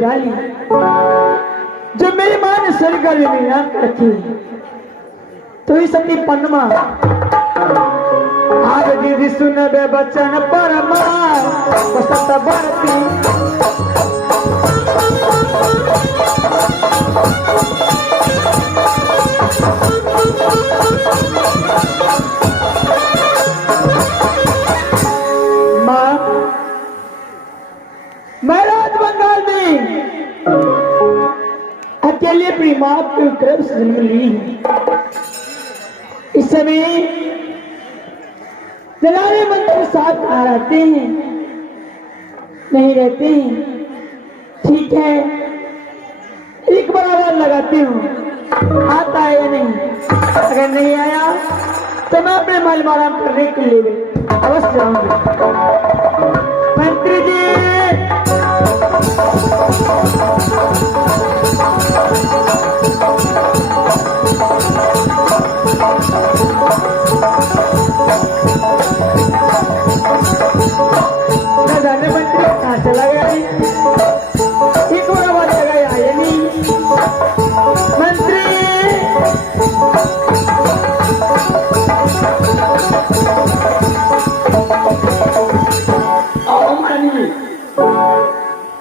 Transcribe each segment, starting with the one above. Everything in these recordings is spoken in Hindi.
डाली जो मेरी माँ ने स्वर्ग में नाम रखी। तो इस सती पन्नमा आज दीदी सुन बे बचन परमा बसत बरती। माँ मैं राज बंगाल में अकेले अपनी माँ के गर्भ से जन्म ली हूँ। इस समय जलाने मंत्र साथ आ रहते हैं नहीं रहते हैं। ठीक है एक बार आवाज लगाती हूँ आता है या नहीं। अगर नहीं आया तो मैं अपने माल माराम करने के लिए अवश्य जाऊंगी। मंत्री जी न जाने मंत्री कहाँ चला गया। एक और आवाज लगाई आया नहीं। मंत्री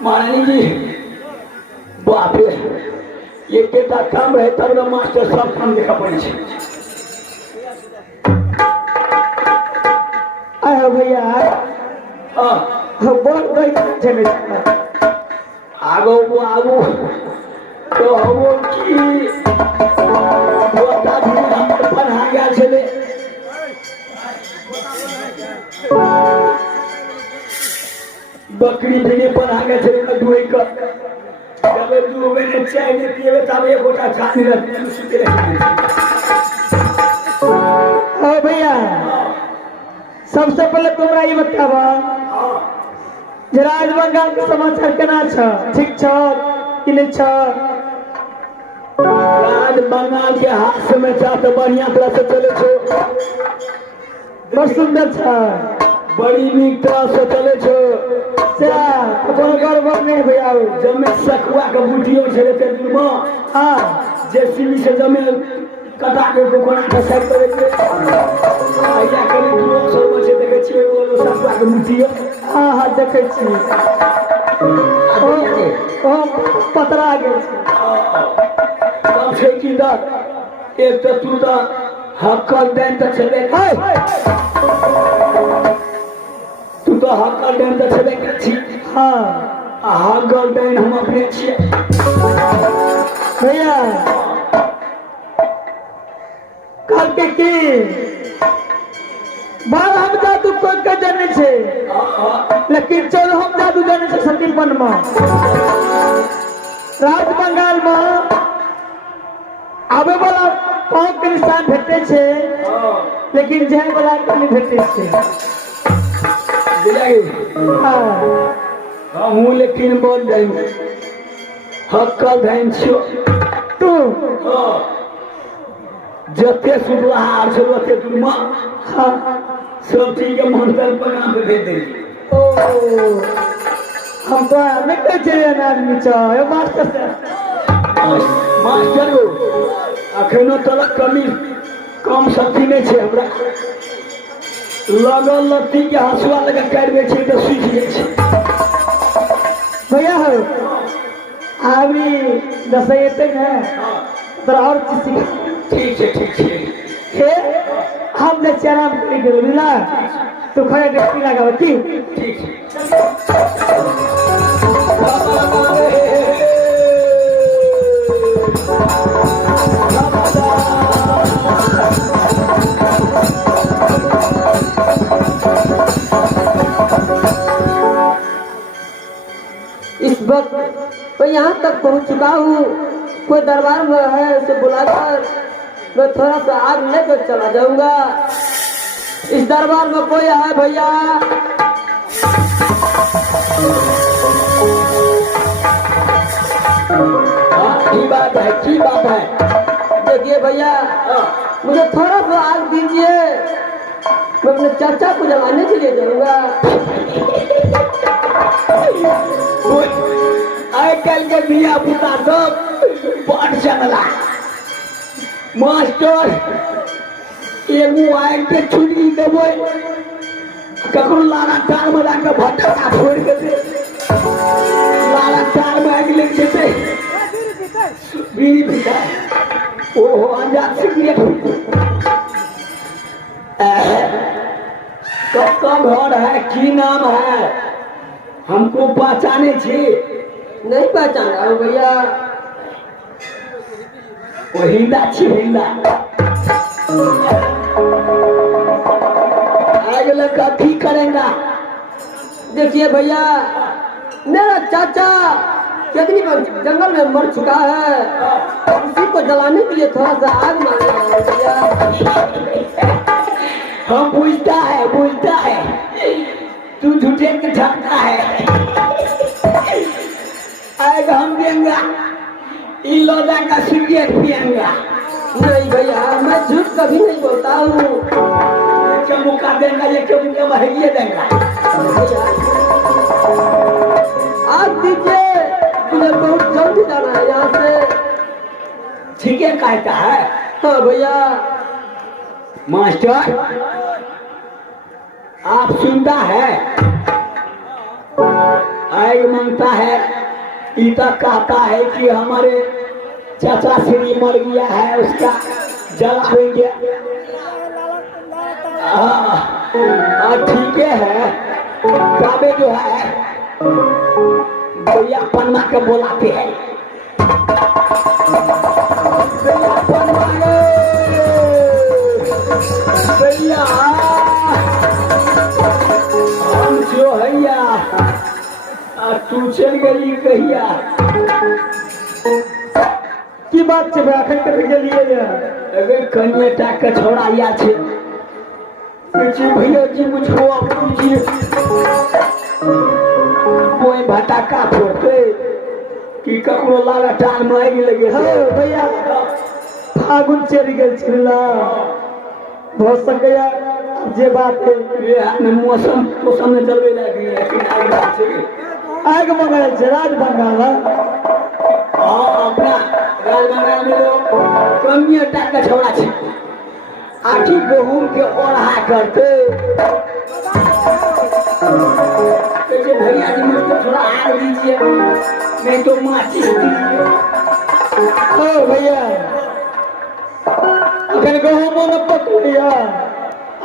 महारानी जी बाप रे ये बेटा काम रहे तब ना मास्टर सब काम देखा पड़े। आया भैया बहुत बड़ी आगो वो आगो तो वो की बोता भी हम बना गया चले बकरी भी बना गया चले ना दुई का जब दू मैंने चाय नहीं पिए तब एक गोटा खाने लगते सुते रहते। हाँ भैया सबसे पहले तुमरा ये बतावा जे राज बंगाल के समाचार केना छ ठीक छ कि नहीं छ। राज बंगाल के हाथ में जा तो बढ़िया तरह से चले छो बहुत सुंदर छ बड़ी नीक तरह से चले छो। अपन गड़बड़ नहीं भैया जमे सखुआ के बुटियों छे ते दुमा हाँ जेसीबी से जमे कटा के कोना के साइड करे के आइया करे दुनो सब में से देखे छिए वो सखुआ के बुटियों। हाँ हाँ देखे छी ओ पतरा गेल छै। कम छै कि द एक तो तू द हक्कल देन त छबे तू तो हक्कल देन त छबे कर छी। हाँ हक्कल देन हम अपने छिए भैया कल के बाल हम जादू कोई के जाने छे लेकिन चलो हम जादू जाने छे सतीपन में राज बंगाल में आवे वाला पाँव के निशान भेटे छे लेकिन जाए वाला के नहीं भेटे छे। हाँ हमू लेकिन बोल जाएंगे हक्कल देन छियो तू जते सुबह से ओते दुमा हाँ सब चीज के मंत्र बना के दे दे। ओ हम तो नहीं कहे छे आदमी छ ए मास्टर साहब मास्टर हो अखनो तक कमी कम शक्ति नहीं छे हमरा लगल लत्ती के हसुआ लगा काट दे छे तो सूख जाए छे। भैया हो अभी दस एते है तो और चीज ठीक है हे हम ने चराम करी के मिला तो खड़े व्यक्ति लगा की ठीक है। इस वक्त मैं यहाँ तक पहुँच चुका हूँ। कोई दरबार में है उसे बुलाकर मैं थोड़ा सा आग लेकर चला जाऊंगा। इस दरबार में कोई है भैया? की बात है देखिए भैया मुझे थोड़ा सा आग दीजिए, मैं अपने चाचा को जलाने के लिए जाऊंगा। आए क्या आजकल के बिया पुता सब बड़ चमला मास्टर एगो आयल के छुरी देबै ककरो लाला टार में जाके भटका छोड़ के दे लाला टार में आगि लग जेतै बीड़ी पीता ओहो अंजाद सिगरेट कब घर है की नाम है हमको पहचाने छी नहीं पहचान रहा हूँ भैया। वो हिंदा छी हिंदा अगला कथी करेगा देखिए भैया मेरा चाचा कितनी बार जंगल में मर चुका है, उसी को जलाने के लिए थोड़ा सा आग मांग रहा हूँ भैया। हम बुझता है तू झूठे के ठगता है आएगा हम देंगे ई लोदा का सिगरेट पियेंगा नहीं भैया मैं झूठ कभी नहीं बोलता हूँ। ये मुका देंगा ये क्यों मुका महंगी देंगा आज दीजिए मुझे बहुत जल्दी जाना है यहाँ से। ठीक है कहता है हाँ भैया। मास्टर आप सुनता है आग मांगता है इतना कहता है कि हमारे चाचा श्री मर गया है उसका जलाएंगे ठीक है काबे जो है भैया पन्ना के बोलाते हैं भैया पन्ना भैया हम जो हैया तू चल गई कहिया की बात से अखन कर गेलिए अबे कन्या टाक के छोड़ा या छे पूछी भैया जी मुझको पूछी कोई भटाका फोड़ते कि ककरो लाला टाल मारि लगे हाँ भैया फागुन चढ़ गेल छला हो सकैया जे बात है ये मौसम में चलवे लगी लेकिन आग बात छे आग मंगल छै राज बंगाल हाँ अपना राजमहल में लोग कन्या टाक के छोड़ा छे आठी गहूम के ओढ़ा करते तो भैया जी मुझको थोड़ा आग दीजिए नहीं तो माचिस दीजिए ओ भैया अखन गहूमो न पकलिया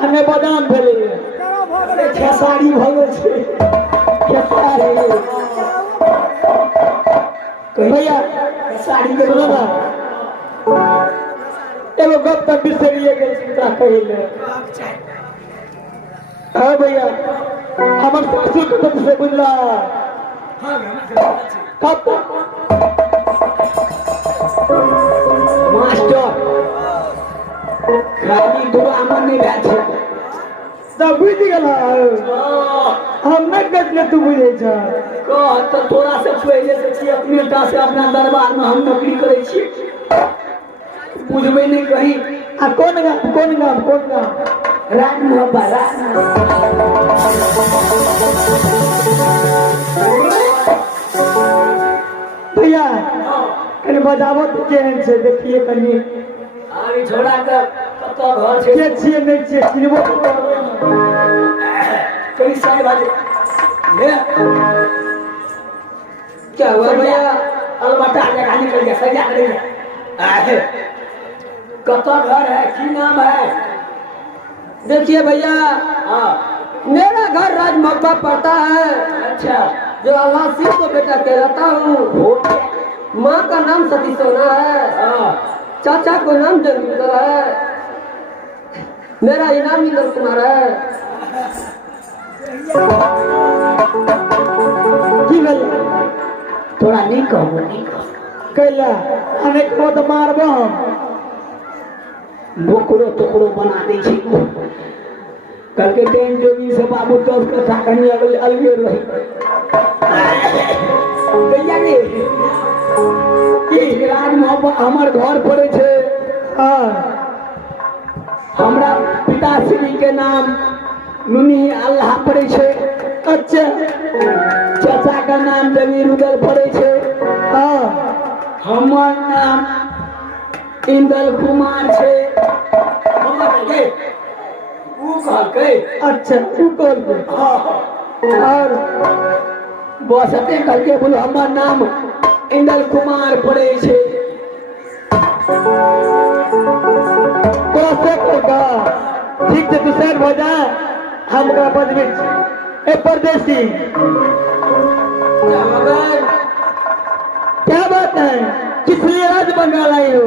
हमें बादाम भेलै खेसारी भगो छे खेसारी भैया खेसारी के सुनो ना एगो गप तक बिसरिए गेल चिंता कहिले हाँ भैया हमर सासू के तब से बुझला कब मास्टर खाली दुआ मन नहीं भेल छे सब बुझ गेला हम न कहले तू बुझे छ कह तो थोड़ा से पहले से छी अपने टा से अपना दरबार में हम नौकरी करे छी बुझबे नहीं कहीं आ कौन गाम राज मोहब्बा राज भैया कनी बजाबो तो केहन छै देखिए कनी आगे छोड़ा कर कतो घर छे के छिए नहीं छिए चिन्हबो तो करबे कहीं साल बाजे ले क्या हुआ भैया? अलबट्टा लगा निकल गया सजा कर दे कतो घर है की नाम है देखिए भैया हाँ मेरा घर राजमप्पा पड़ता है, अच्छा जो अल्लाह सिंह को बेटा कहलाता हूँ। हो माँ का नाम सती सोना है, हाँ चाचा को नाम जंगीर है, मेरा इनाम इंद्र कुमार है। की भेल थोड़ा नहीं कहो कैला अनेक को तो मारबो हम बोकरो टुकड़ो बना दे छी कल के टाइम जोगी से बाबू तो उसका साकनी अलगे रही भैया के ई राज मोहब्बत हमर घर पड़े छे हाँ हमरा पिताश्री के नाम मुनि अल्लाह पड़े छे अच्छा चाचा का नाम जमीर उदल पड़े छे हमर नाम इंदल कुमार छे। हमर के ऊ कहके अच्छा तू कर दे। और बस एते करके बोलो हमर नाम इंदल कुमार पड़े छे। तोरा से का ठीक से तू सेट हो जा। हम का बदबी ए परदेसी क्या बात है? किस लिए आज बंगाल आए हो?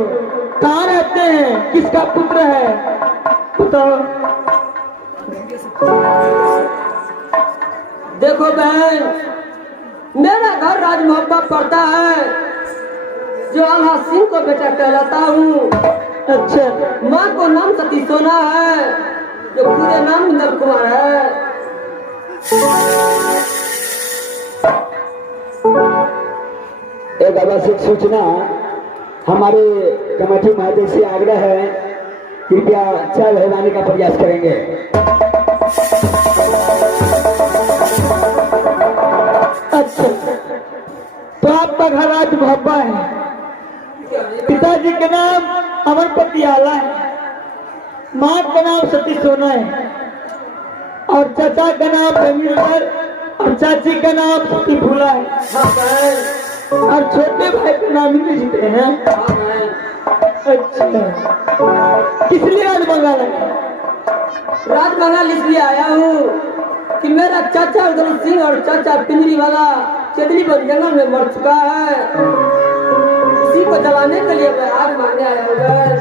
कहाँ रहते हैं? किसका पुत्र है? बताओ। देखो बहन, मेरा घर राजमहल पड़ता है, जो आल्हा सिंह को बेटा कहलाता हूँ। अच्छा माँ को नाम सती सोना है, जो पूरे नाम इंदल कुमार है। एक आवश्यक सूचना हमारे कमेटी महोदय से आग्रह है, कृपया चाय भेजवाने का प्रयास करेंगे। अच्छा तो आपका घर आज भब्बा है। पिताजी के नाम अमरपति आला है, माँ का नाम सती सोना है, और चाचा का नाम रविंदर, और चाची का नाम सती फूला है, हाँ बहन, और छोटे भाई का नाम इंद्रजीत है। हाँ बहन। अच्छा किस लिए आज बंगाल है? राजमहल इसलिए आया हूँ कि मेरा चाचा उधर सिंह और चाचा पिंजरी वाला चेदरी पर जंगल में मर चुका है। उसी को जलाने के लिए मैं आग मांगने आया हूँ बहन।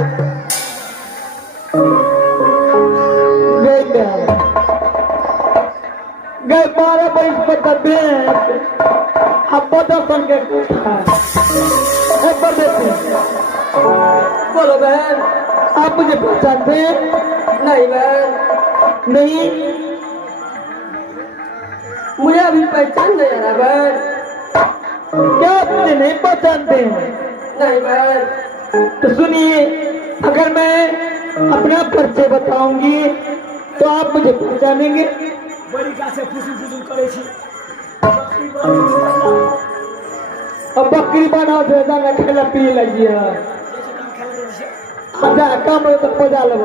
गए 12 बरिस पर दबे अब दर्शन के बोलो बहन। आप मुझे पहचानते हैं? नहीं बहन, नहीं मुझे अभी पहचान नहीं आ रहा बहन। क्या आप मुझे नहीं पहचानते हैं? नहीं बहन। तो सुनिए, अगर मैं अपना परिचय बताऊंगी तो आप मुझे पहचानेंगे। बड़ी का से फुसुल करे छी। अब बकरी बना दे दाना खेला पी लगी है। आजा काम तो पजा लो।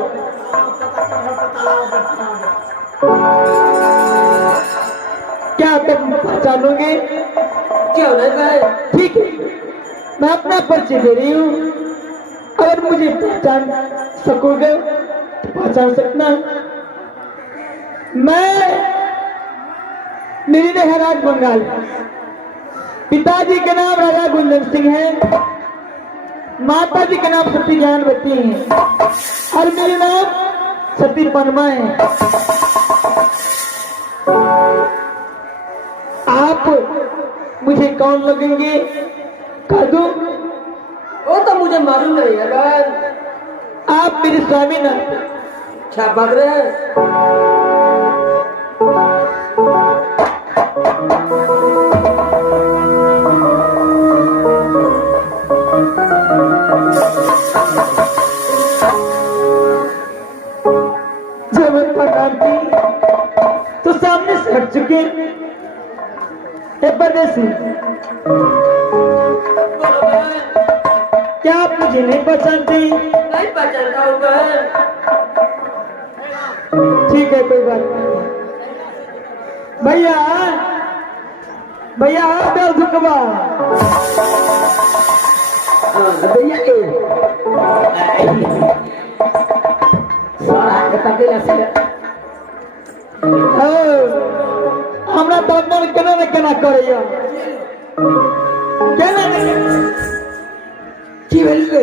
क्या तुम पहचानोगे? क्यों नहीं बहन? ठीक है, मैं अपना परिचय दे रही हूँ। अगर मुझे पहचान सकोगे तो पहचान सकना। मेरी है राज बंगाल। पिताजी के नाम राजा गुंजन सिंह है, माता जी का नाम सती ज्ञानवती है, और मेरे नाम सती पनमा है। आप मुझे कौन लगेंगे? कह दूं? वो तो मुझे मालूम नहीं है बहन। आप मेरे स्वामी ना। क्या बात रहे हैं? जब मैं प्रधान थी तो सामने से हट चुके परदेसी। बोलो बहन। क्या आप मुझे नहीं पहचानते? नहीं पहचानता हूँ बहन। ठीक है, कोई बात नहीं। भैया भैया बेल झुकवा। भैया के सारा के पकेला से हमरा तो मन केना न केना करैया। केना नहीं की भेल गे?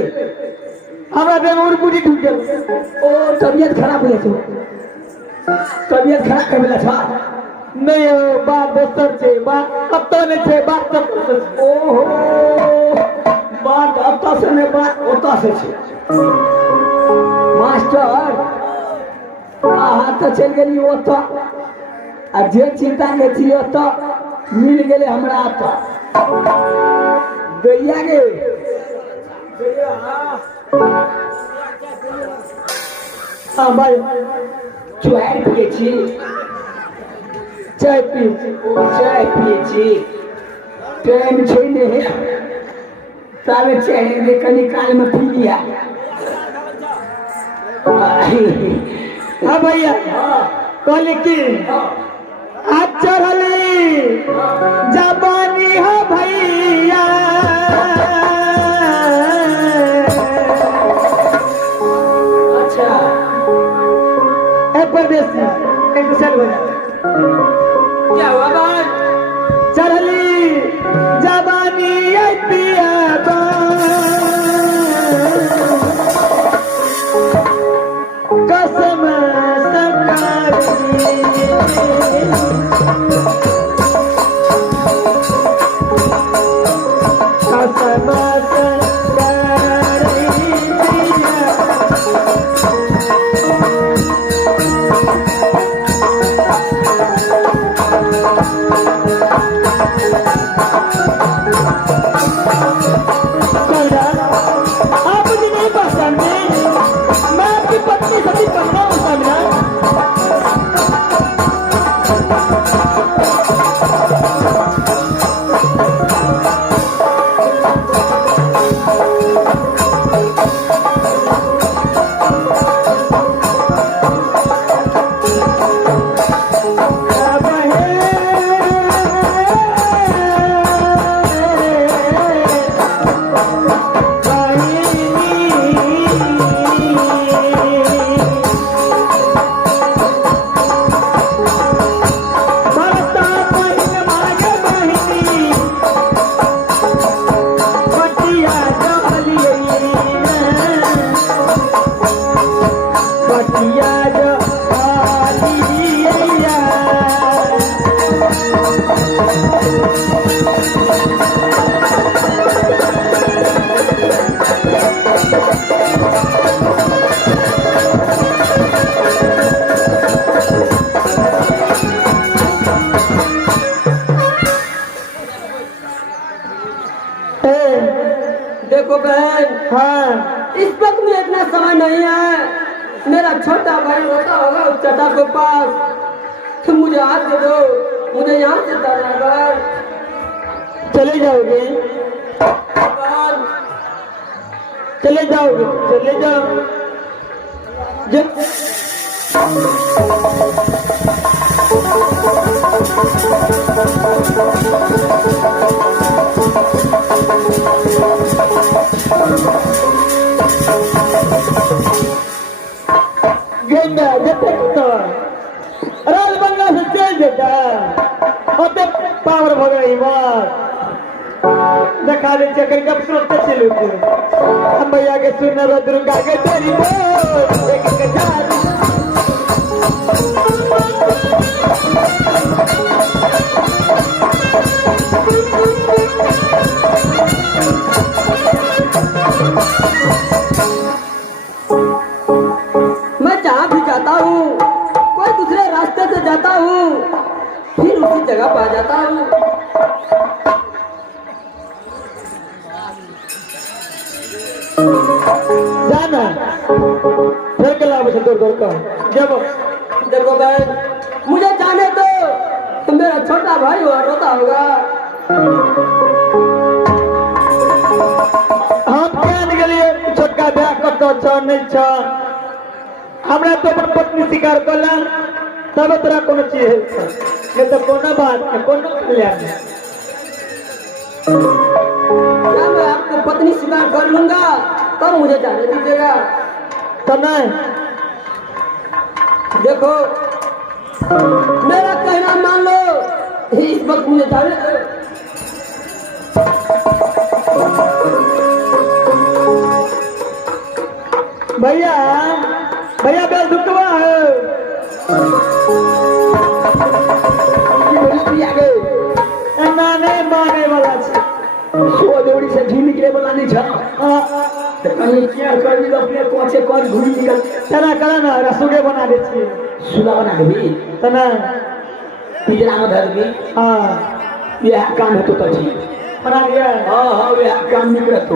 हमरा देह और पूरी टूट गेल। ओ तबियत खराब भेल छो। तबियत खराब कर भेल छा। नहीं हो बात दोसर छे, बात अब तो नहीं छे, बात सब दोसर छे। ओहो बात अब से नहीं, बात ओता से छे। मास्टर अहाँ तो चल गेली ओता, आ जे चिंता के थी ओता मिल गेले हमरा आता। दैया गे हाँ भाई चाय पिए छी। चाय पिए छी। चाय पिए छी। टाइम छै ने तावे चढ़े दे कनी काल में पी लिया। हाँ भैया कहले की आज चढ़ली जबानी हो भैया अच्छा ए परदेसी एक दूसरे भैया क्या हुआ बात? चढ़ली जबानी है पिया कसम आप मुझे नहीं पहचानते, मैं आपकी पत्नी सती पन्ना हूँ सामना। देखो बहन, हाँ इस वक्त में इतना समय नहीं है। मेरा छोटा भाई रोता होगा उस चटा के पास, तुम मुझे हाथ दे दो, मुझे यहाँ से जाना है। चले जाओगे, बहन, चले जाओगे, चले जाओ। गेंदा जते तो राज बंगला से चल देता होते पावर हो गई बात देखा दे चक्कर कब सुनते चलो हम भैया के सुन रो दुर्गा के तेरी बोल एक एक जान मैं जहाँ भी जाता हूँ, कोई दूसरे रास्ते से जाता हूँ, फिर उसी जगह पर आ जाता हूँ। जाना फिर कला बस दूर दूर का जब देखो बहन, मुझे जाने दो, तो मेरा छोटा भाई वहाँ रोता होगा। हम क्या निकलिए छोटका ब्याह करते छ नहीं छ हमरा तो अपन पत्नी शिकार कला तब तोरा कोनो चीज है नहीं तो कोनो बात नहीं कोनो कल्याण नहीं। क्या मैं आपको पत्नी स्वीकार कर लूंगा तब मुझे जाने दीजिएगा। तो नहीं देखो, मेरा कहना मान लो, इस वक्त मुझे जाने दो। भैया भैया बेल दुखवा है ना नहीं मारे वाला छे सो दौड़ी से झी निकले वाला नहीं था। तो कहीं क्या कर दी अपने कोचे कोच घूरी निकल तना करा ना रसुगे बना दे छी सुला बना देबी तना पिजरा में धर दी। हाँ यह काम है तो ठीक बना दिया हाँ हाँ यह काम निकले तो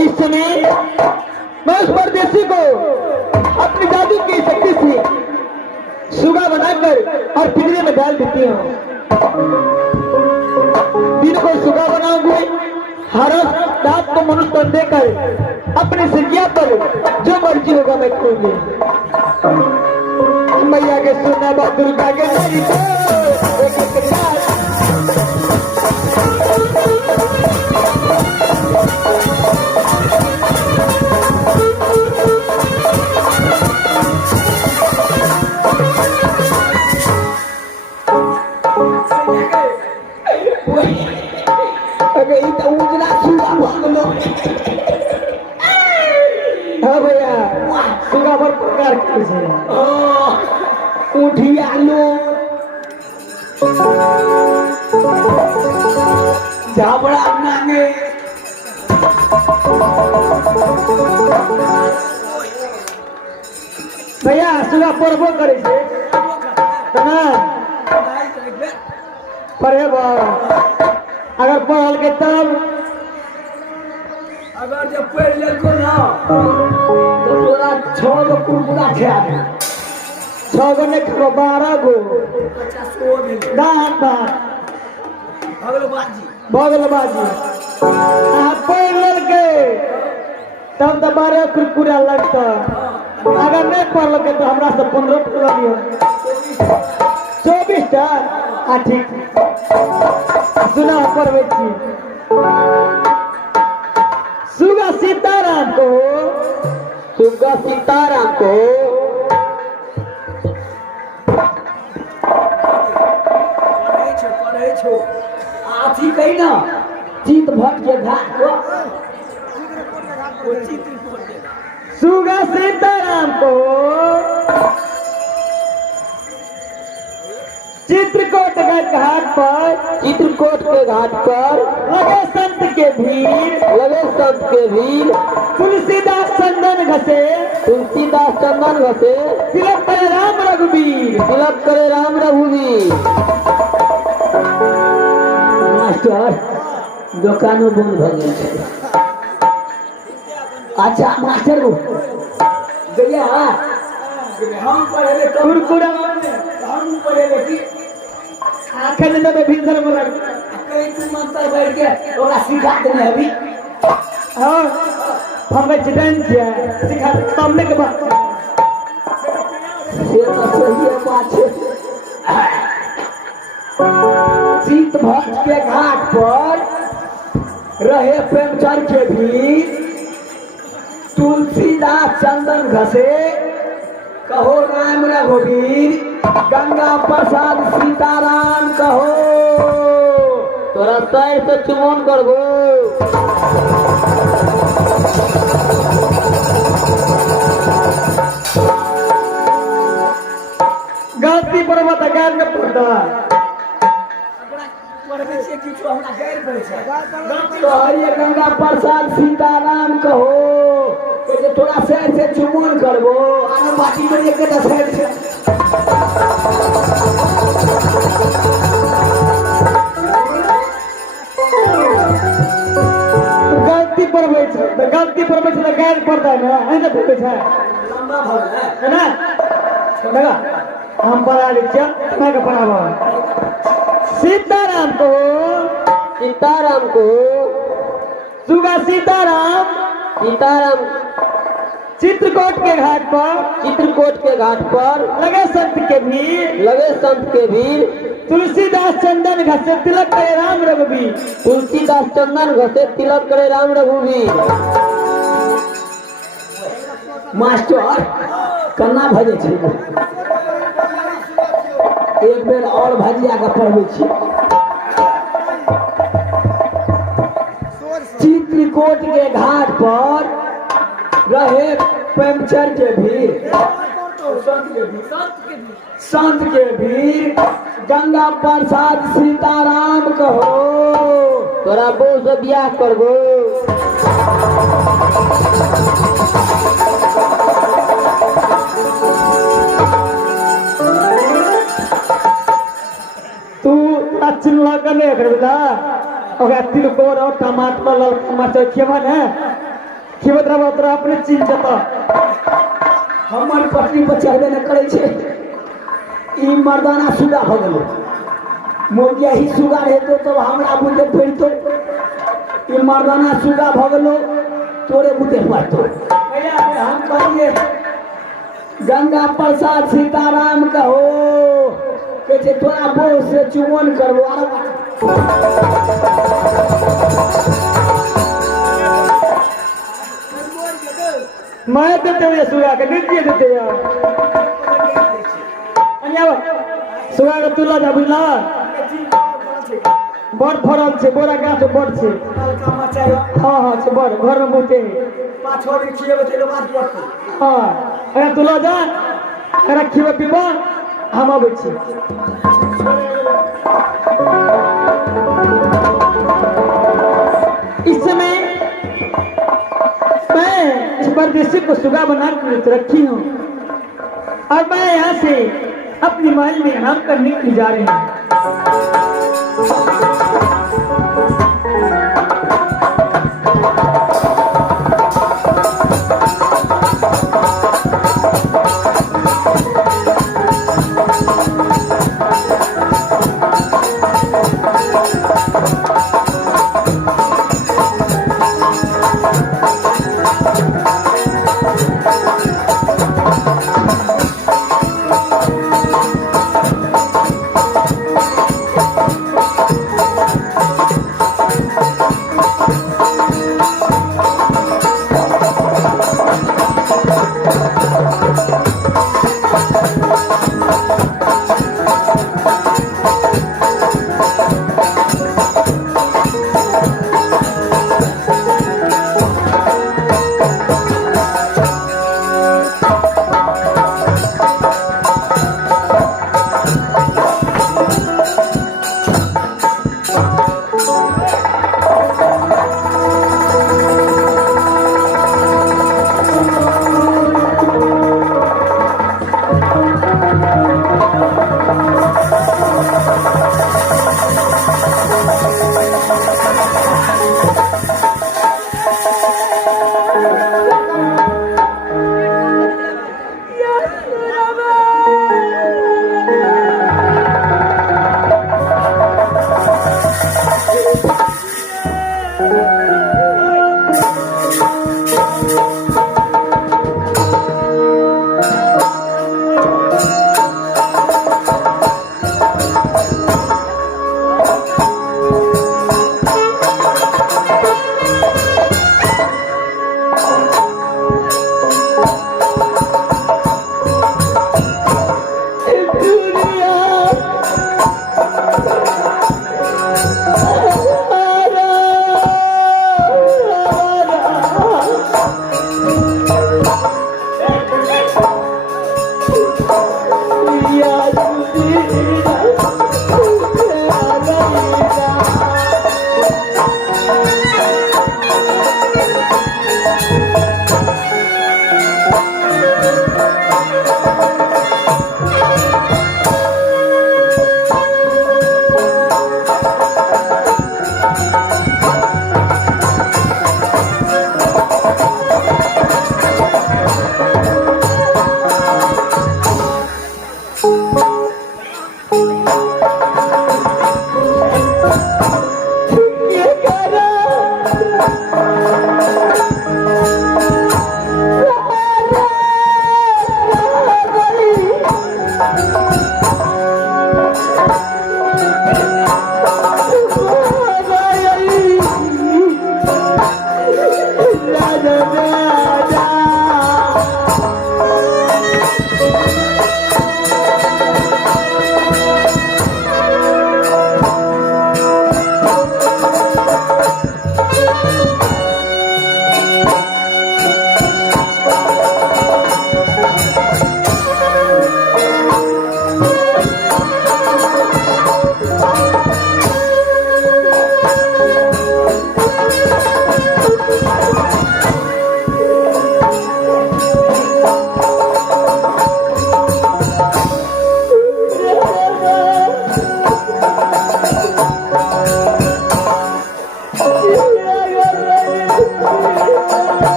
इस समय मैं उस परदेसी को अपनी जादू की शक्ति से सुगा बना बनाकर और पिंजरे में डाल देती हूँ। दिन को सुबह बनाऊंगी, हर रात को मनुष्य तन देकर अपने सिंगिया पर जो मर्जी होगा मैं करूंगी। मैया के सुना बा दुर्गा के नारी को, अबे ई तो उजला सुगा भगलो। हाँ भैया, सुगा पर प्रकार के छै। उठिया लो झाबड़ा नांगे भैया सुगा पढ़बो करे छै ना, पढ़ेबो अगर पढ़ल के तब अगर जब पढ़ ले को ना तो तोरा 6 गो कुरकुरा खा दे। 6 गो नहीं खबो 12 गो 50 गो मिल दान भात अगलो बाजी बगल बाजी आ पढ़ लेल के तब तो 12 कुरकुरा लगता। अगर नहीं पढ़ल के तो हमरा से 15 पढ़ लियो 24 टा। आ ठीक सुना पढ़बै छी। सुगा सीताराम को, सुगा सीताराम को पढ़े छो आथी कही ना चित भट के घाट को सुगा सीताराम को चित्रकूट के घाट पर, चित्रकूट के घाट पर लगे संत के भीड़, लगे संत के भीड़। तुलसीदास चंदन घसे, तुलसीदास चंदन घसे। तिलक करे राम रघुवीर, तिलक करे राम रघुवीर। मास्टर दुकानों बंद भ गेल छै। अच्छा मास्टर को गया हम पढ़े तो कुरकुरा हम पढ़े कि आखिर में तो भीतर में लग कहीं तू मंत्र बैठ के ओला सिखा देने अभी। हां हम डांस है सिखा सामने के बाद ये तो सही है बात है। चित भट के घाट पर रहे प्रेमचंद के भी तुलसीदास चंदन घसे। कहो राम रघुवीर, गंगा प्रसाद सीताराम कहो। तोरा पैर से चुमन करबो। गलती पर मत गाल न पड़ता। कहलिए गंगा प्रसाद सीताराम कहो तो जे थोड़ा सैर से चुमन करबो आना बाटी में एक के सैर से गलती पर बैठ तो गलती पर बैठ तो गाल पड़ता है ना, ऐसे बैठे है लंबा भर है ना। देखा हम पढ़ा लिखा मैं का पढ़ावा। सीताराम को, सीताराम को सुगा सीताराम, सीताराम चित्रकूट के घाट पर, चित्रकूट के घाट पर लगे संत के भीड़, लगे संत के भीड़। तुलसीदास चंदन घसे तिलक करे राम रघुवीर, तुलसीदास चंदन घसे तिलक करे राम रघुवीर। मास्टर कन्ना भजे छै एक बेर और भजिया के पढ़बै छी। चित्रकूट के घाट पर रहे प्रेमचंद के भीड़, संत के भीड़। गंगा प्रसाद सीताराम कहो तोरा बहू से बियाह करबो। तू चिन्ह कने करबा ओकरा तिलकोर और टमाटर ललका मरचाई खेबा ने खेबत रहबो तोरा अपने चिन्ह जता। हमर पत्नी पर चढ़बे न करे छे। ई मर्दाना सुगा हो गेलो मुर्गिया ही सुगा रहतो तो हमरा बुझे फिरतो ई मर्दाना सुगा हो गेलो तोरे बुझे पड़तो भैया हम कहिए गंगा प्रसाद सीताराम कहो कहते तोरा बोल से चुमन करबो मैं देते हुए सुगा के नृत्य देते यार सुगा के तुला जा बुझला बड़ फरल छे बोरा गाछ बड़ छे हाँ हाँ छे बड़ घर में बूटे हाँ अरे तुला जा अरे खीबे पीबा हम आबै छी इस समय मैं इस परदेशी को सुगा बना कर रखी हूँ और मैं यहाँ से अपनी महल में आराम करने के लिए जा रही हूँ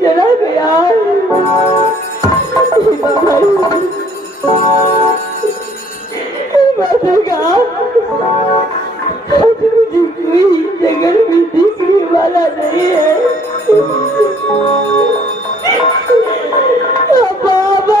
चला गया। माता आज मुझे कोई जगह में दिखने वाला नहीं है। बाबा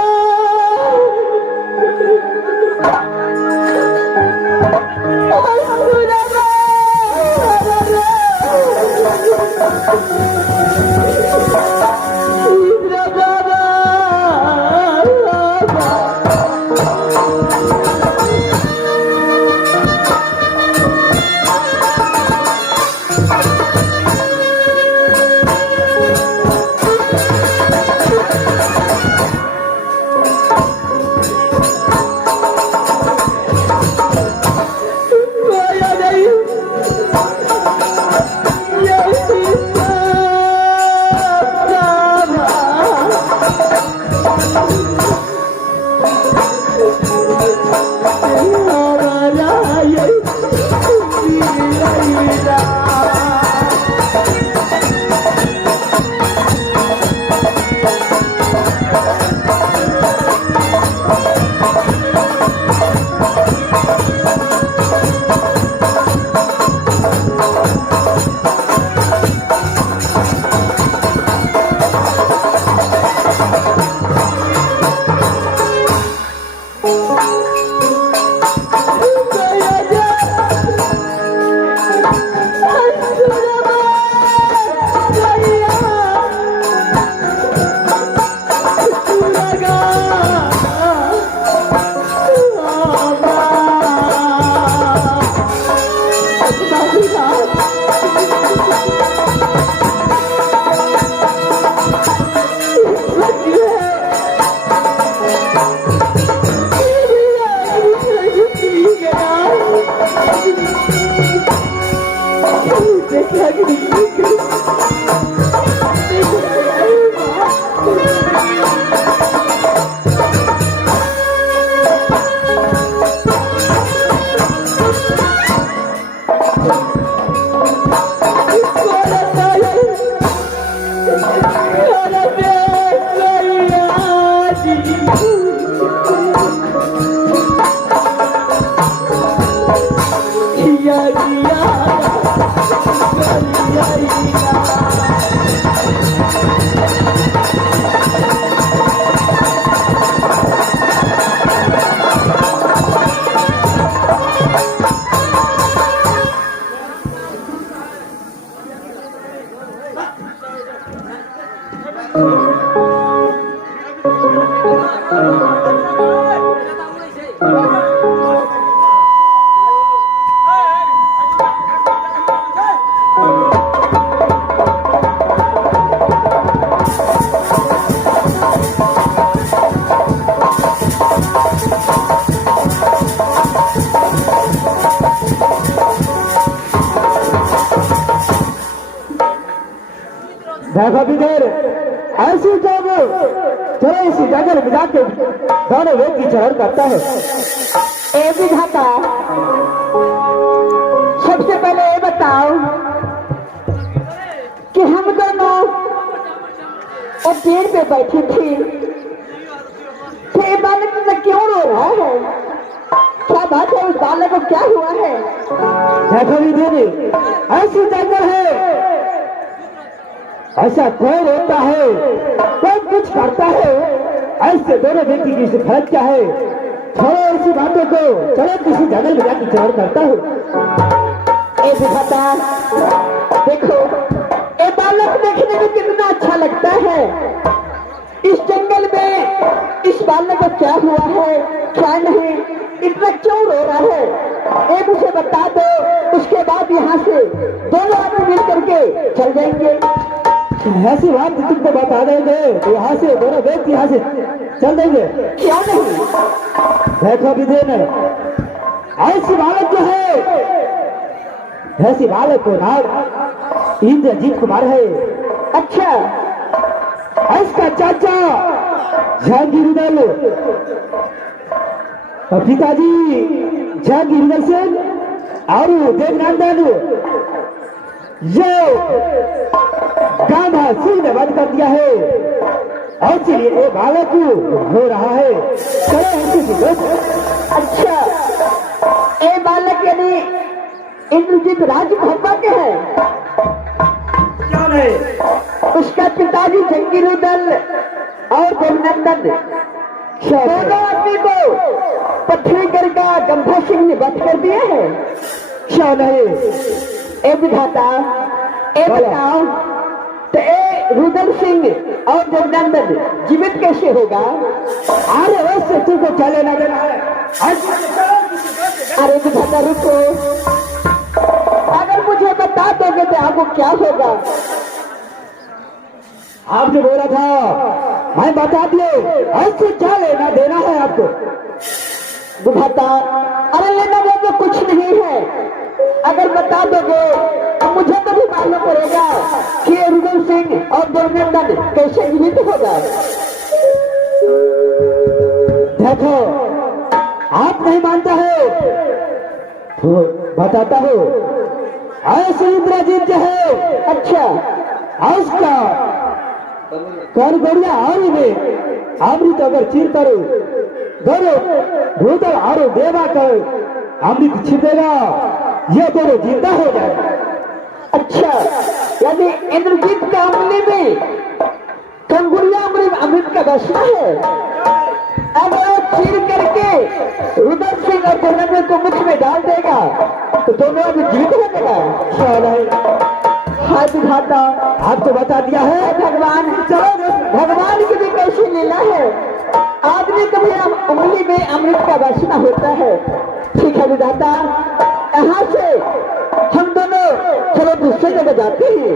देखो विधेर ऐसी जब चलो इसी जगह बिजा के दोनों वेद की चरण करता है। ए विधाता, सबसे पहले ये बताओ कि हम दोनों और पेड़ पे बैठी थी, तो ये बालक में क्यों रो रहा है? क्या बात है? उस बालक को क्या हुआ है? देखो विधेर ऐसी जगह है, ऐसा कोई रोता है, कोई कुछ करता है, ऐसे दोनों व्यक्ति की फर्क क्या है? छोड़ो ऐसी बातों को, चलो किसी जगह में जाकर चौड़ करता हूँ। ए विधाता, देखो ये बालक देखने में कितना अच्छा लगता है। इस जंगल में इस बालक को क्या हुआ है, क्या नहीं, इतना क्यों रो रहा है? ये मुझे बता दो, उसके बाद यहाँ से दोनों आदमी मिल करके चल जाएंगे। ऐसी बात तुमको बता देंगे, यहाँ से दोनों व्यक्ति यहाँ से चल देंगे। क्यों नहीं? देखो विधेन, ऐसी बालक जो है, ऐसी बालक को नाम इंद्रजीत कुमार है। अच्छा, इसका चाचा जहांगीर और पिताजी जहांगीर सिंह और देवनंदन जो गांधा सिंह ने बंद कर दिया है और चलिए वो बालक रो रहा है। चलो हमसे मिलो। अच्छा, ए बालक यानी इंद्रजीत राजभब्बा के हैं। क्या नहीं? उसका पिताजी जंगीरू दल और देवनंदन दोनों आदमी को पत्थरीगढ़ का गंभा सिंह ने वध कर दिया है। क्या नहीं? ए विधाता, ए बताओ तो ए रुदल सिंह और देवनंदन जीवित कैसे होगा? अरे वैसे तुमको चले ना देना है। अरे विधाता रुको, अगर मुझे बता दोगे तो आपको क्या होगा? आपने बोला था मैं बता दिए, ऐसे क्या लेना देना है आपको? विधाता, अरे लेना देना कुछ नहीं है, अगर बता दोगे तो मुझे तो भी मालूम पड़ेगा कि रुदल सिंह और देवनंदन कैसे जीवित होगा। देखो आप नहीं मानता हो तो बताता हूँ। ऐसे इंद्रजीत जो है, अच्छा, उसका कर गोड़िया और में अमृत अगर चीर करो दोनों भूतल और देवा कर अमृत छिपेगा, ये दोनों जिंदा हो जाएगा। अच्छा, यानी इंद्रजीत का अमली में कंगुरिया अमृत का बसना है। अगर वो चीर करके रुदल सिंह और देवनंदन को मुख में डाल देगा तो दोनों अभी जीवित हो जाएगा। हाय विधाता, आप तो बता दिया है। भगवान, चलो भगवान की भी कैसी लीला है, आदमी कभी उंगली में अमृत का वासना होता है। ठीक है विधाता, यहाँ से हम दोनों चलो दूसरे जगह जाते हैं।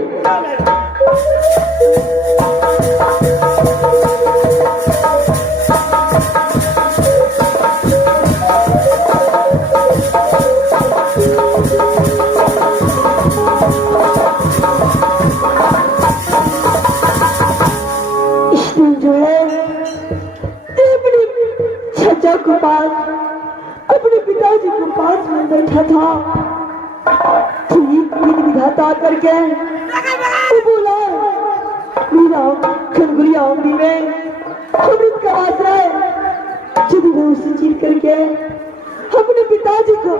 के पास अपने पिताजी के पास में बैठा था। ठीक दिन विधाता करके वो बोला, मेरा खनगुरिया उंगली में अमृत का वासना है, यदि वो उसे चीर करके अपने पिताजी को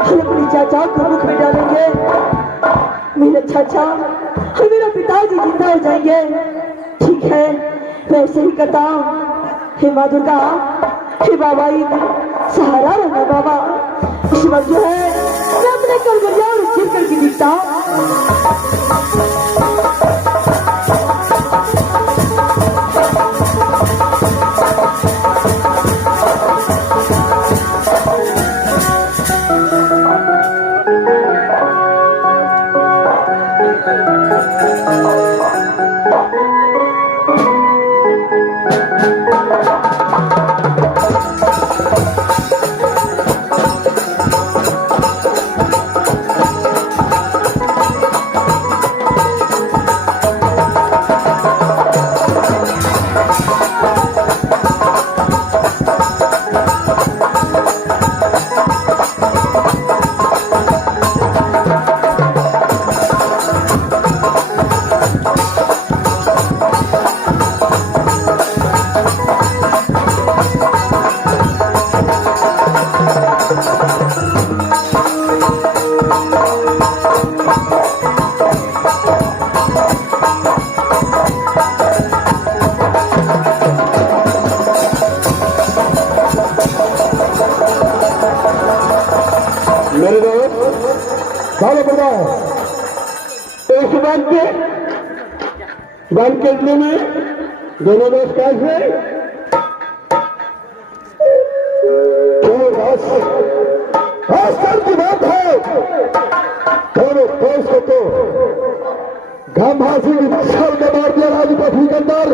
और अपने चाचा को मुख में डालेंगे, मेरा चाचा और मेरा पिताजी जिंदा हो जाएंगे। ठीक है, वैसे ही करता हूँ। हे माँ दुर्गा, हे बाबा, सहारा रहना बाबा। इस वक्त जो है मैं अपने कलगरिया और चीर करके दिखता हूँ। मेरे दोस्त चलो बताओ, इस वन के इतने में दोनों दोस्त कैसे? की बात है, दोनों दोस्त को तो घासी विशाल में मार दिया राजपथी के अंदर,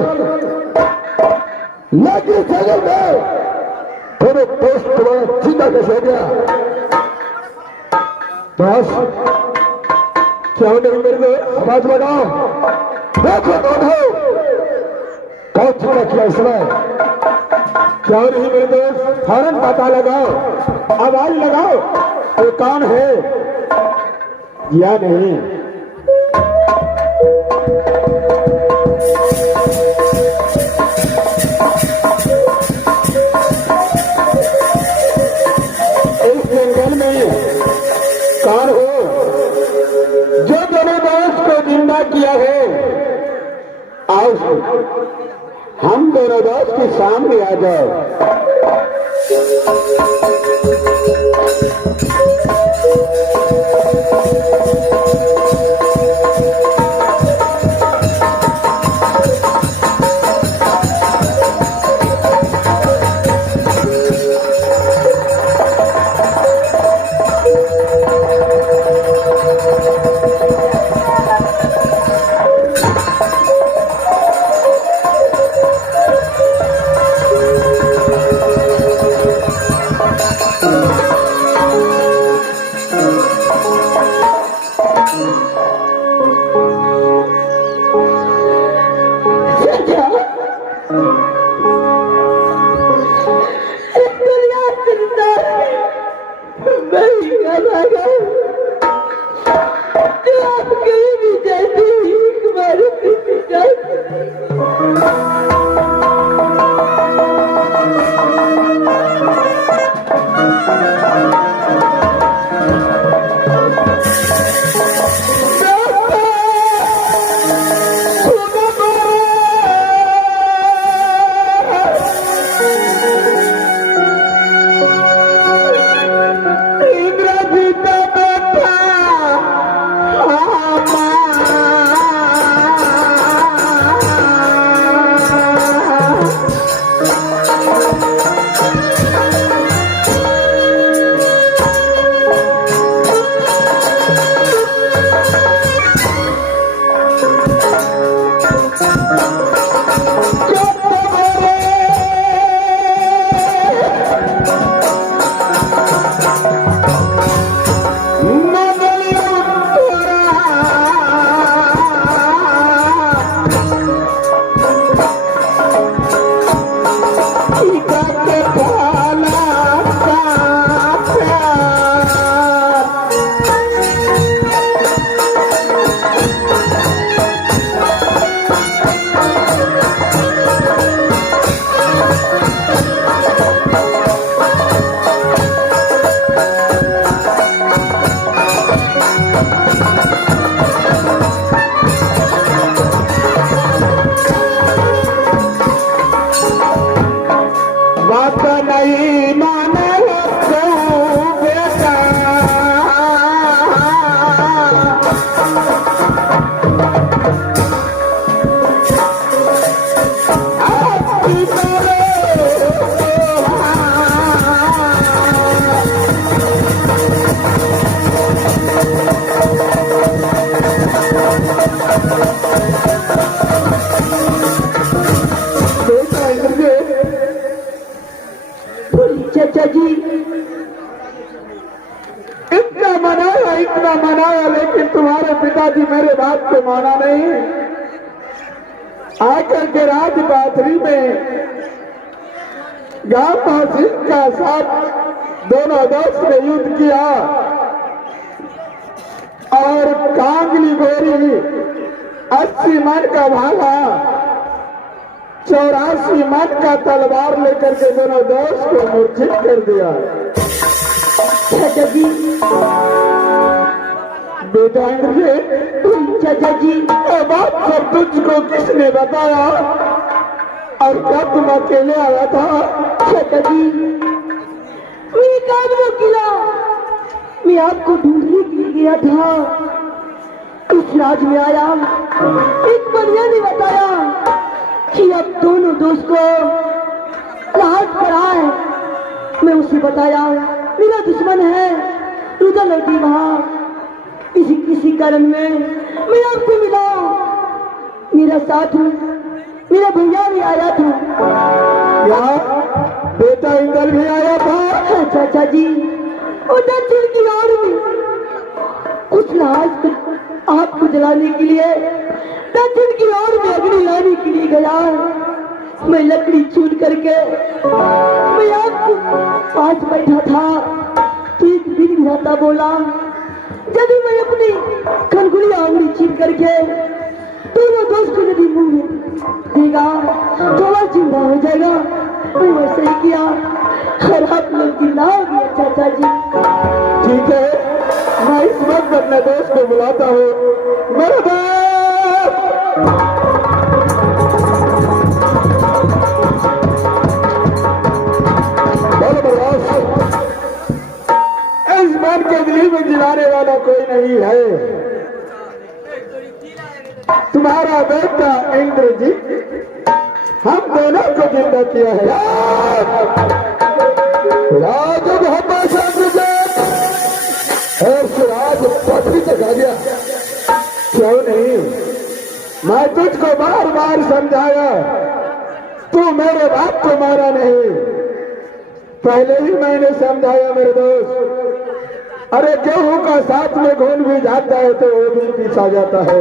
लेकिन जगह में दोनों दोस्त तुम्हारा जिंदा कैसे हो गया? बस क्या नहीं मेरे को बात लगाओ। देखो दोनों कौन छोड़ा किया इसमें? क्या नहीं मेरे दोस्त, फौरन पता लगाओ, आवाज लगाओ, वो कौन है या नहीं। आओ हम दोनों दोस्त के सामने आ जाओ। चाचा जी इतना मनाया लेकिन तुम्हारे पिताजी मेरे बात को माना नहीं। आकर के राजपाथरी में गांव सिंह का साथ दोनों दोस्त ने युद्ध किया और कांगली गोरी 80 मन का भाला 84 मन का तलवार लेकर के दोनों दोस्त को मूर्छित कर दिया। चाचा जी बेटा इंद्रजीत, चाचा जी ये बात सब तुझको किसने बताया और कब तुम अकेले आया था? चाचा जी मेरे काम को किया, मैं आपको ढूंढने के लिए गया था। इस राज में आया, एक बढ़िया ने बताया कि अब दोनों दोस्त को राहत पर आए। मैं उसे बताया मेरा दुश्मन है रुदल और वहाँ किसी कारण में मैं आपसे मिला। मेरा साथ मेरा भैया भी आया था। क्या बेटा इंदल भी आया था? चाचा जी और दक्षिण की ओर भी कुछ लाज आपको जलाने के लिए दक्षिण की ओर में अग्नि लाने के लिए गया। मैं लकड़ी चून करके मैं आपके पास बैठा था तो एक दिन विधाता बोला, यदि मैं अपनी खनगुली आंगली छीन करके दोनों दोस्त को यदि मुंह में देगा तो वह जिंदा हो जाएगा। मैं वैसे ही किया और आप लोग की ना हो गया। चाचा जी ठीक है, मैं इस वक्त अपने दोस्त को बुलाता हूँ। मेरे दोस्त तुम्हारा बेटा इंद्रजीत हम दोनों को जिंदा किया है राज मोहम्मद और सिराज पटरी तक आ गया। क्यों नहीं, मैं तुझको बार बार समझाया, तू मेरे बाप को मारा नहीं। पहले ही मैंने समझाया मेरे दोस्त, अरे गेहूं का साथ में घून भी जाता है तो वो भी पीछा जाता है।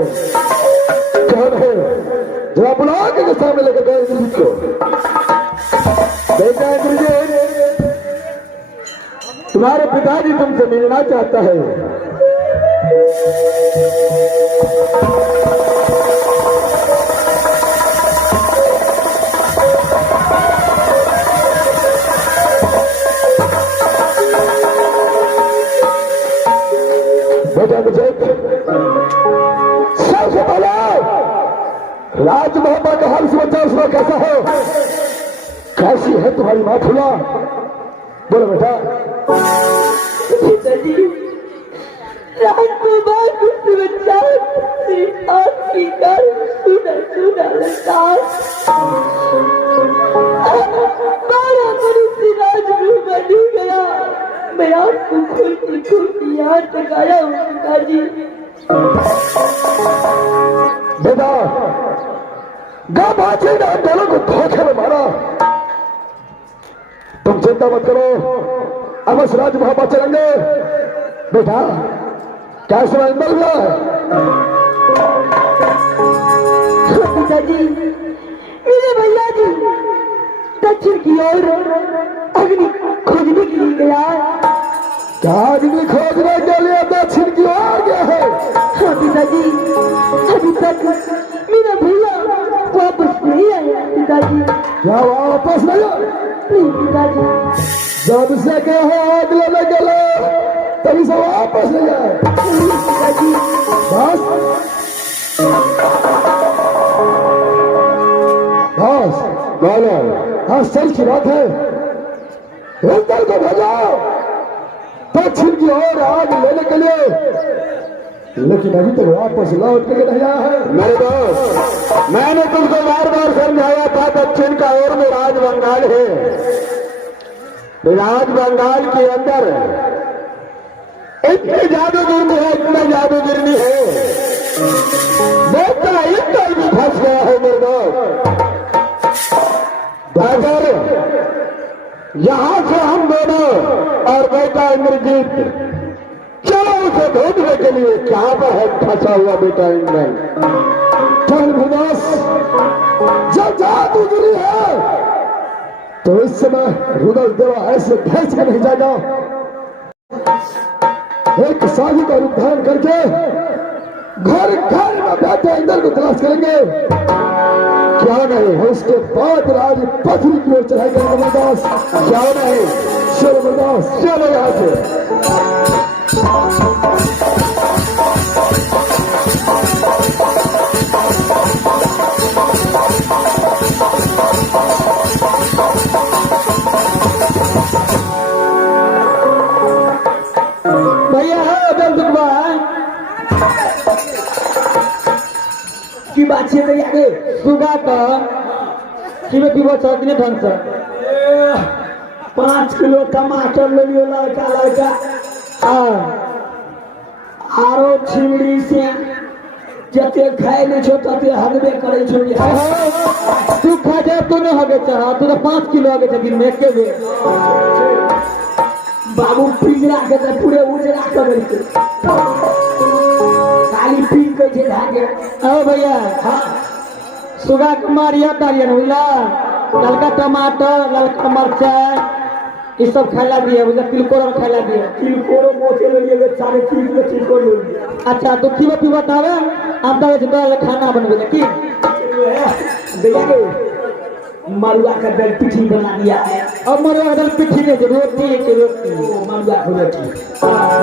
कौन है जरा बुला के सामने लेकर गए इंद्रजीत को। बेटा इंद्रजीत, तुम्हारे पिताजी तुमसे मिलना चाहता है। बेटा इंद्रजीत, सबसे पहले राज मोहम्मद का हाल समाचार सुना, कैसा हो, कैसी है तुम्हारी माँ फुला? बोलो बेटा। पिताजी रात को बात समाचार सिर्फ आपकी कर सुना सुना लगता। 12 बरस से राज में बन गया, मैं आपको खुद याद लगाया हूँ पिताजी। बेटा गाँव बाजी ने हम दोनों को धोखे में मारा। तुम चिंता मत करो, अवश्य राज मोहम्मद चलेंगे। बेटा क्या समय मिल गया है? पिताजी मेरे भैया जी दक्षिण की ओर अग्नि खोजने के लिए गया। क्या अग्नि खोजने के लिए दक्षिण की ओर गया है? हाँ पिताजी, अभी तक मेरा भैया वापस नहीं आया पिताजी। क्या वापस नहीं आया? नहीं पिताजी। जब से कहे आग लेने गए तभी से वापस नहीं आए। नहीं पिताजी। बस बस बोलो, हाँ सच की बात है। इंद्र को भेजो दक्षिण की ओर आग लेने के लिए, लेकिन अभी तक वापस लौट के नहीं आया है। मेरे दोस्त, मैंने तुमको बार बार समझाया था दक्षिण का ओर में राज बंगाल है। राज बंगाल के अंदर इतनी जादूगिरनी है, इतना जादूगिरनी है, बेटा इंद्र भी फंस गया है मेरे दोस्त। अगर यहां से हम दोनों और बेटा इंद्रजीत चलो उसे ढूंढने के लिए, क्या पर है फंसा हुआ बेटा इंद्र। चल भूदास, जब जादूगिरी है तो इस समय रुदल देवा ऐसे भेज के नहीं जाएगा। एक साधु का रूप धारण करके घर घर में बैठे इंद्र को तलाश करेंगे। क्या नहीं है उसके बाद राज पथरी की ओर चढ़ाई करेंगे बरदास। क्या नहीं, चलो बरदास, चलो यहां से। भैया है उधर दुखबा की बात है भैया के सुगा का कि में पीबो छ दिन ढंग से 5 किलो टमाटर ले लियो लड़का लड़का आरो छिमड़ी से जते खाए नहीं छो तते हगबे करे छो। तू खा जा, तू न हगे चाह, तू तो 5 किलो हगे छ दिन में एके बेर। बाबू पिजरा के तो पूरे उजरा कर देते, खाली पीन के जे भागे। ओ भैया, हाँ सुगा के मारिया तारिया न बुझला, ललका टमाटर, ललका मरचा ये सब खाइला दिए, बुझला तिलकोर खाइला दिए। तिलकोरो मोटे ले लिए 4.5 किलो तिलकोर ले लिए। अच्छा तो की बतावे, अब तो जतरा खाना बनबे की भैया के मरुआ का दल पिठी बना दिया है। अब मरुआ दल पिठी नहीं, रोटी के रोटी, मरुआ की रोटी,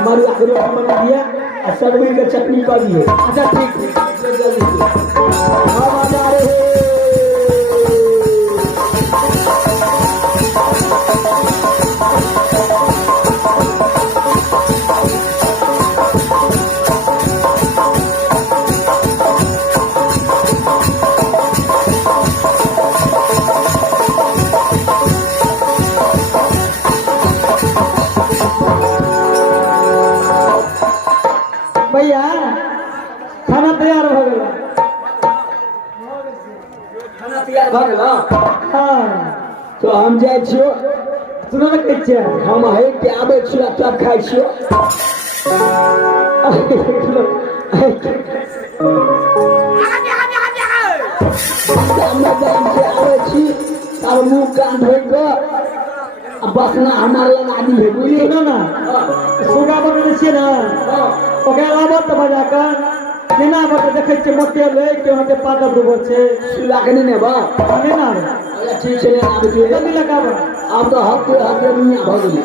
मरुआ की रोटी बना दिया और सब्जी का चटनी कर दिए। अच्छा ठीक है। अब आ जा रहे तैयार भऽ गेल हाँ तो हम जाइ छियो सुनो ना कहै छियै हम है के आबै छियो तब खाइ छियो सामने जाम से आबै छी तब मुँह कान धोइ कऽ बसना हमार लग आदमी है बुझलिए सुनो ना सुगा बकरे छियै ना ओकरा लाबत तऽ बजा कऽ नेना बकरे देखै छियै मोटे लै के वहाँ पे पातर डूबल छै सुला के नहीं बा नेना अच्छा ठीक छै नहीं आबै छियो जल्दी लगाबऽ अब तो हफ्ते दुनिया भऽ गेलै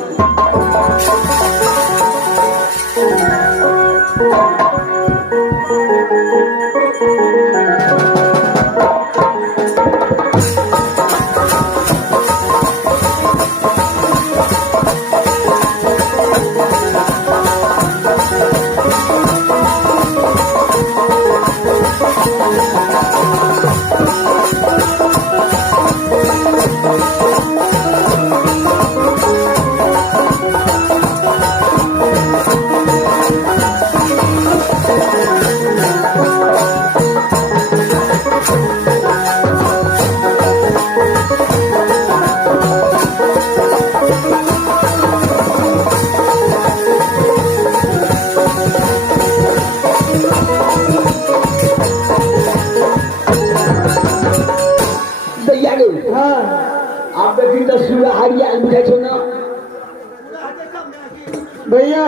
दैया गे हाँ आप देखी तो सुला हरिया बुझाइ छौ ना भैया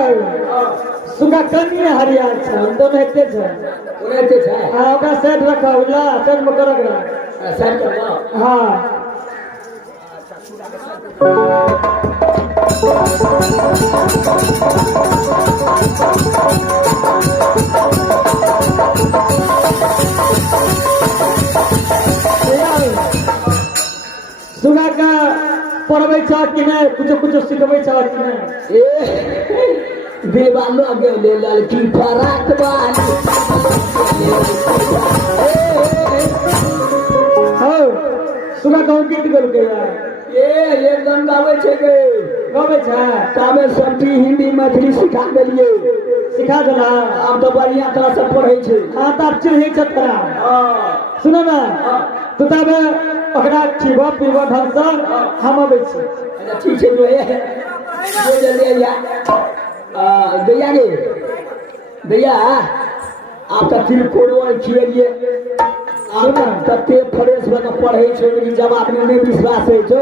सुगा कनी हरियर छै दोनों एते छै ओनाहिते छै हाँ ओकरा साइड रखा उला साइड में करक साइड कर दो हाँ सुगा का पढ़बै छ कि नहीं कुछो कुछो सिखबै छ कि नहीं ए दीवानो गेले लड़की फराक वाली हो सुगा गाँव गीत गेलकै यार एकदम गाबै छै गे गाबै छ ताबे सब चीज हिंदी मैथिली सिखा देलिए सिखा देला अब तो बढ़िया तरह से पढ़ै छै हाँ तऽ आब चिन्है छ तोरा सुनो ना तू तब ओकरा खीबऽ पीबऽ ढंग से हम अबै छी अच्छा ठीक छै जो है जो जल्दी आइया दैया गे दैया आप तो तिलकोरवा खिएलिए आप तते फ्रेश बन पढ़ै छौ लेकिन जब आपने नहीं विश्वास है छौ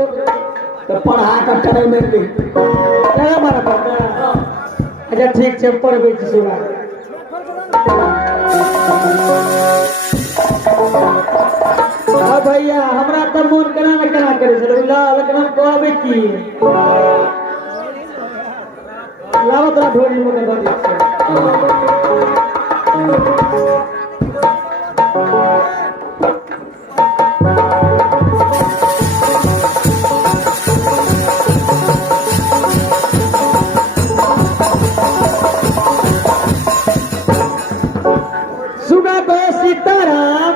तो पढ़ा कर टरे में ले क्या मारा पड़ता अच्छा ठीक छै पढ़बै छी सुगा हाँ भैया हमरा तो मन केना न केना करे छल लेकिन हम कहबै की लाबो तोरा ढोली में के दऽ दै सुगा को सीताराम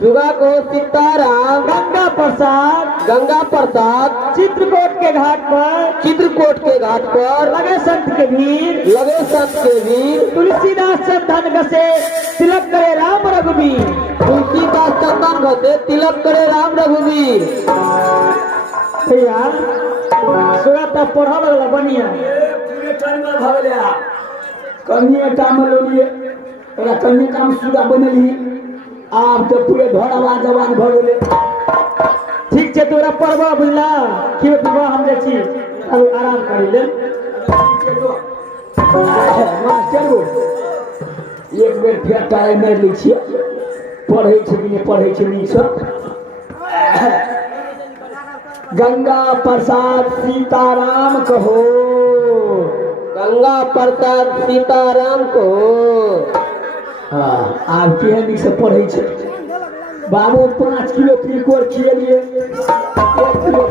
सुगा को सीताराम गंगा प्रसाद चित्रकूट के घाट पर लगे संत के वीर तुलसीदास चंदन घसे तिलक करे राम रघुवीर भैया सुगा तो पढ़ा वाला बढ़िया पूरे टाइम में भगले कन्या काम लोलिए ओरा कन्या काम सुगा बनली आप तो पूरे धड़वा जवान भऽ गेले ठीक छै तोरा पढ़बा बुझला कि पढ़बा हम जाइ छी अब आराम करै ले मास्टर एक बेर फेर टाइम मारि लै छियै पढ़ै छै कि नहि पढ़ै छै नीक सँ गंगा प्रसाद सीताराम कहो गंगा प्रसाद सीताराम को हाँ आब केहन नीक से पढ़ै छै बाबू 5 किलो तिलकोर खिएलिए 1 किलो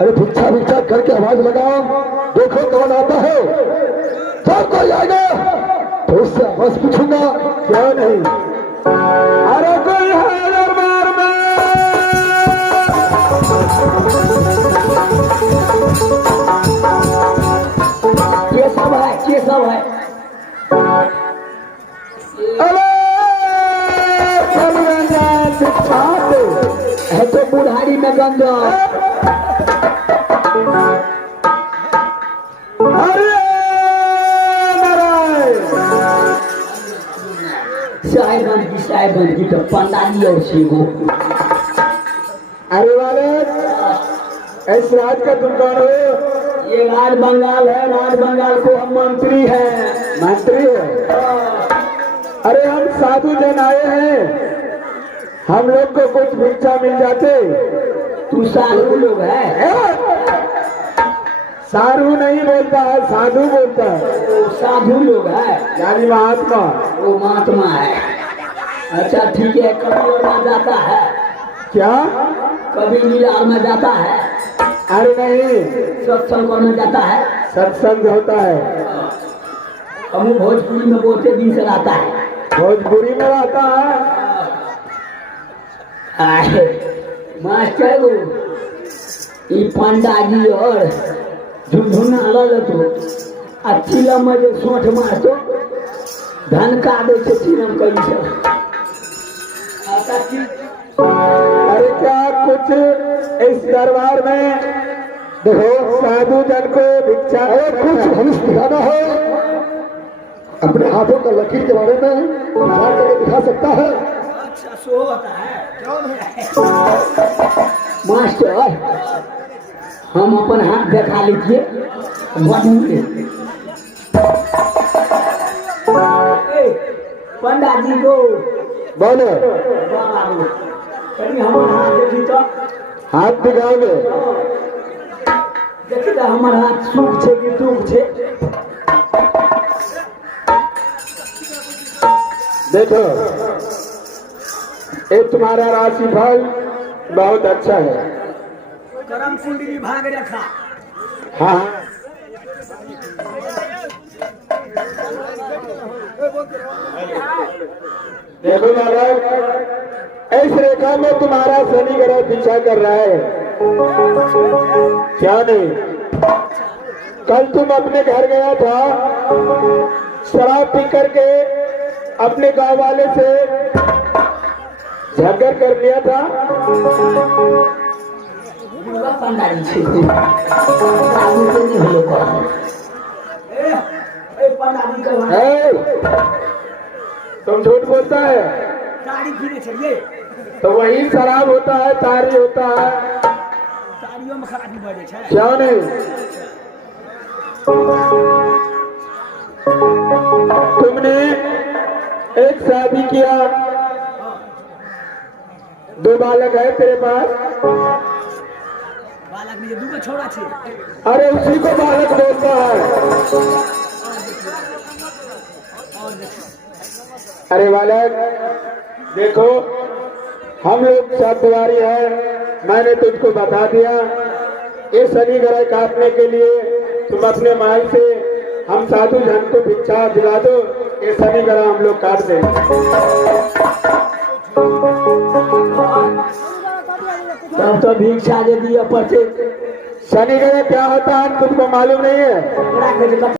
अरे भिक्षा भिक्षा करके आवाज लगाओ, देखो कौन आता है। जब कोई आएगा तो उससे आवाज पूछूंगा, क्या नहीं। अरे कोई है दरबार में? ये सब है, ये सब है। अरे भिक्षा दे। है तो बुढ़ारी में गंजा। अरे नारायण, साहेबन की तो पंडाली और सिंगो। अरे वाले इस राज का तुम कौन हो? ये राज बंगाल है, राज बंगाल को हम मंत्री हैं। मंत्री है? अरे हम साधु जन आए हैं, हम लोग को कुछ भिक्षा मिल जाते। तू साधु लोग है? साधु नहीं बोलता है, साधु बोलता है, वो साधु लोग है, यानी महात्मा। वो महात्मा है। अच्छा ठीक है, कभी और जाता है? क्या? कभी लीला में जाता है? अरे नहीं, सत्संग में जाता है? सत्संग होता है। हम भोजपुरी में बोलते दिन से रहता है। भोजपुरी में रहता है। आए, मास्टर वो ये पंडा जी और झुनझुना लल तो अच्छी लम्बे सोठ मार तो धन का दे से चिरम करी सब। अरे क्या कुछ इस दरबार में देखो, साधु जन को भिक्षा कुछ धनुष दिखाना है, अपने हाथों का लकीर के बारे में विचार करके दिखा सकता है। अच्छा सो होता है मास्टर, हम अपन हाथ दिखा लीजिए। पंडा जी को बोले कहीं हमारा हाथ देखी तो हाथ दिखाओगे? देखी तो हमारा हाथ सुख छे कि दुख छे। देखो, ये तुम्हारा राशिफल बहुत अच्छा है। करम कुंडली भाग रखा। हाँ, देखो महाराज, इस रेखा में तुम्हारा शनि ग्रह पीछा कर रहा है। क्या नहीं? कल तुम अपने घर गया था, शराब पी करके अपने गांव वाले से झगड़ कर लिया था। पंडा जी छे साधु के नहीं होलो कर। ए पंडा जी का है, तुम झूठ बोलता है। गाड़ी पीने चलिए, तो वही शराब होता है, तारी होता है। गाड़ियों में खराबी बढ़े छे। क्या नहीं? तुमने एक शादी किया, 2 बालक है तेरे पास। बालक में ये दूगो छोड़ा छे। अरे उसी को बालक बोलता है। अरे बालक देखो, हम लोग सातवारी है, मैंने तुझको बता दिया। ये शनि ग्रह काटने के लिए तुम अपने माल से हम साधु जन को भिक्षा दिला दो, ये शनि ग्रह हम लोग काट दें। तब तो भिक्षा दे दिया पर से। शनि ग्रह क्या होता है तुमको मालूम नहीं है?